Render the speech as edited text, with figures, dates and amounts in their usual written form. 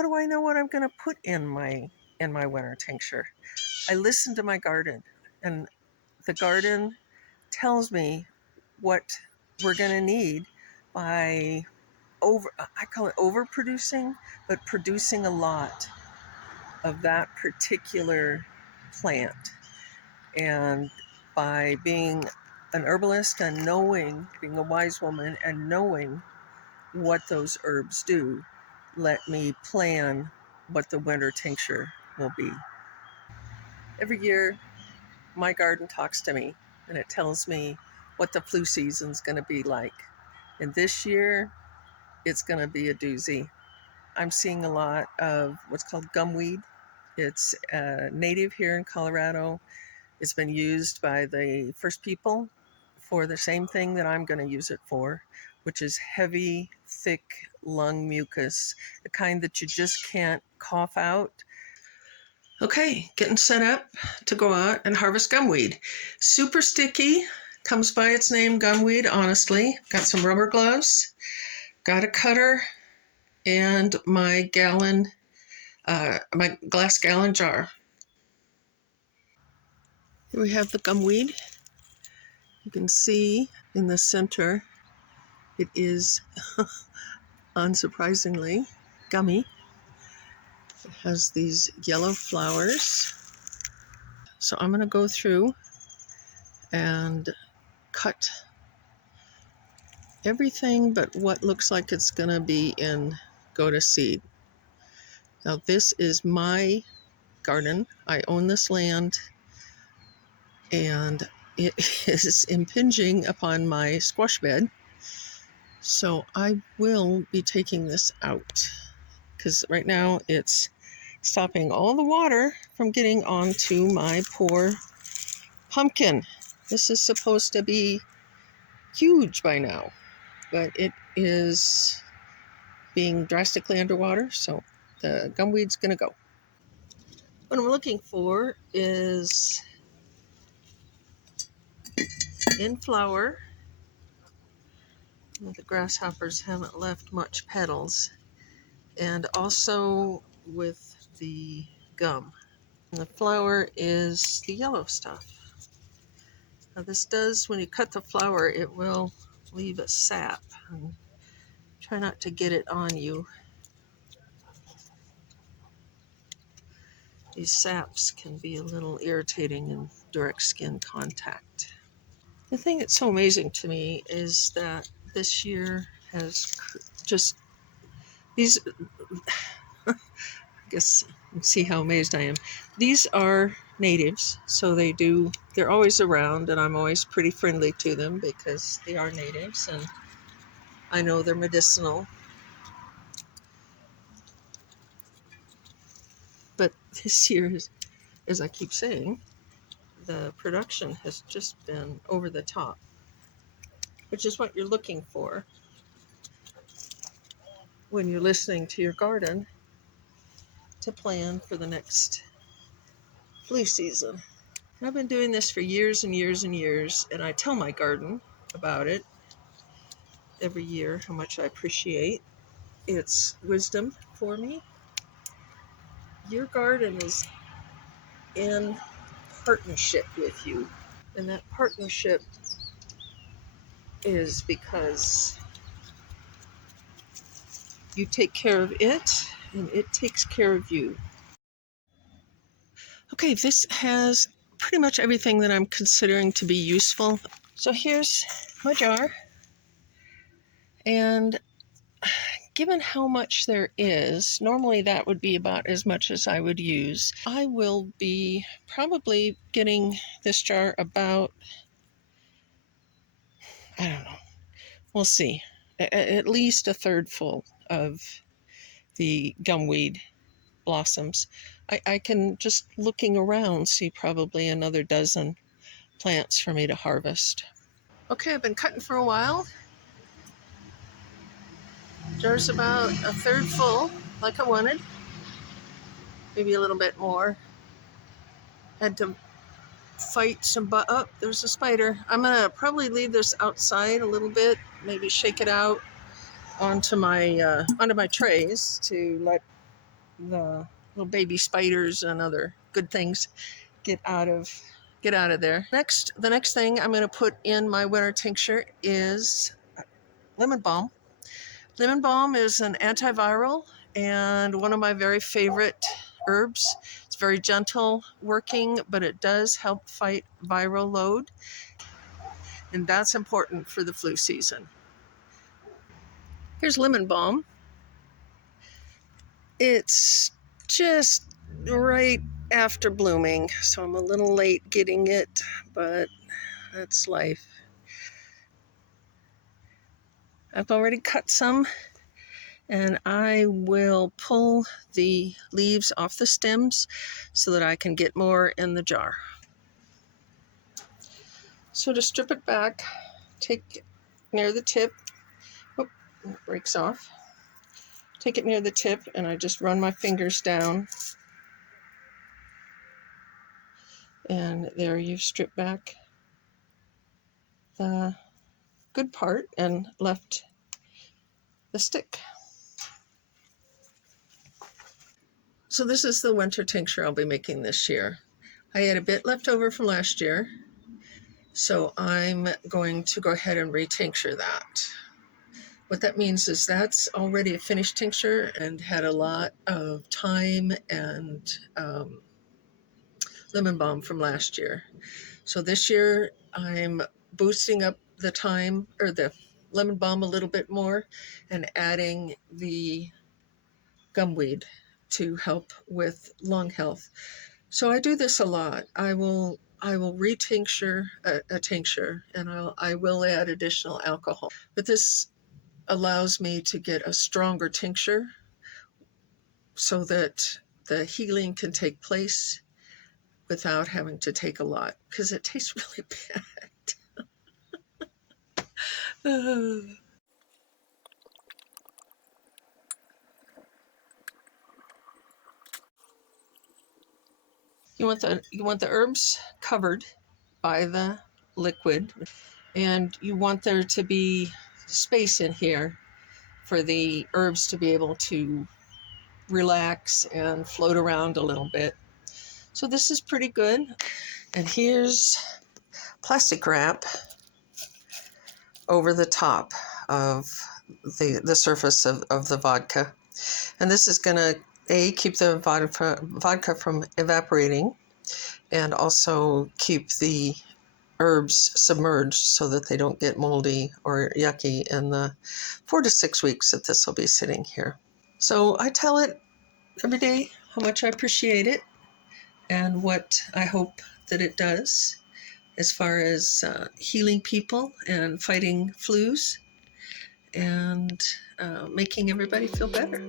how do I know what I'm going to put in my winter tincture? I listen to my garden, and the garden tells me what we're going to need by I call it overproducing, but producing a lot of that particular plant. And by being an herbalist and being a wise woman and knowing what those herbs do, let me plan what the winter tincture will be. Every year, my garden talks to me and it tells me what the flu season's going to be like. And this year, it's going to be a doozy. I'm seeing a lot of what's called gumweed. It's native here in Colorado. It's been used by the first people for the same thing that I'm going to use it for, which is heavy, thick lung mucus, the kind that you just can't cough out. Okay, getting set up to go out and harvest gumweed. Super sticky, comes by its name, gumweed, honestly. Got some rubber gloves, got a cutter, and my glass gallon jar. Here we have the gumweed. You can see in the center, it is, unsurprisingly, gummy. It has these yellow flowers. So I'm going to go through and cut everything but what looks like it's going to be in go to seed. Now this is my garden. I own this land, and it is impinging upon my squash bed. So I will be taking this out because right now it's stopping all the water from getting onto my poor pumpkin. This is supposed to be huge by now, but it is being drastically underwater, so the gumweed's gonna go. What I'm looking for is in flower. The grasshoppers haven't left much petals, and also with the gum. And the flower is the yellow stuff. Now this does, when you cut the flower, it will leave a sap. And try not to get it on you. These saps can be a little irritating in direct skin contact. The thing that's so amazing to me is that this year has just these, I guess, see how amazed I am. These are natives, so they're always around, and I'm always pretty friendly to them because they are natives and I know they're medicinal. But this year, as I keep saying, the production has just been over the top, which is what you're looking for when you're listening to your garden to plan for the next flu season. I've been doing this for years and years and years, and I tell my garden about it every year, how much I appreciate its wisdom for me. Your garden is in partnership with you, and that partnership is because you take care of it and it takes care of you. Okay, this has pretty much everything that I'm considering to be useful. So here's my jar, and given how much there is, normally that would be about as much as I would use. I will be probably getting this jar about, I don't know, we'll see, at least a third full of the gumweed blossoms. I can, just looking around, see probably another dozen plants for me to harvest. Okay, I've been cutting for a while. Jar's about a third full, like I wanted. Maybe a little bit more. Had to fight some oh, there's a spider. I'm gonna probably leave this outside a little bit, maybe shake it out onto my trays to let the little baby spiders and other good things get out of there. The next thing I'm going to put in my winter tincture is lemon balm. Lemon balm is an antiviral and one of my very favorite herbs. It's very gentle working, but it does help fight viral load, and that's important for the flu season. Here's lemon balm. It's just right after blooming, so I'm a little late getting it, but that's life. I've already cut some, and I will pull the leaves off the stems so that I can get more in the jar. So to strip it back, take it near the tip. Oh, it breaks off. Take it near the tip, and I just run my fingers down. And there you've stripped back the good part and left the stick. So this is the winter tincture I'll be making this year. I had a bit left over from last year, so I'm going to go ahead and retincture that. What that means is that's already a finished tincture and had a lot of thyme and lemon balm from last year. So this year I'm boosting up the thyme or the lemon balm a little bit more and adding the gumweed to help with lung health. So I do this a lot. I will retincture a tincture, and I will add additional alcohol. But this allows me to get a stronger tincture so that the healing can take place without having to take a lot, because it tastes really bad. You want the herbs covered by the liquid, and you want there to be space in here for the herbs to be able to relax and float around a little bit. So this is pretty good. And here's plastic wrap over the top of the surface of the vodka. And this is gonna keep the vodka from evaporating, and also keep the herbs submerged so that they don't get moldy or yucky in the 4 to 6 weeks that this will be sitting here. So I tell it every day how much I appreciate it and what I hope that it does as far as healing people and fighting flus and making everybody feel better.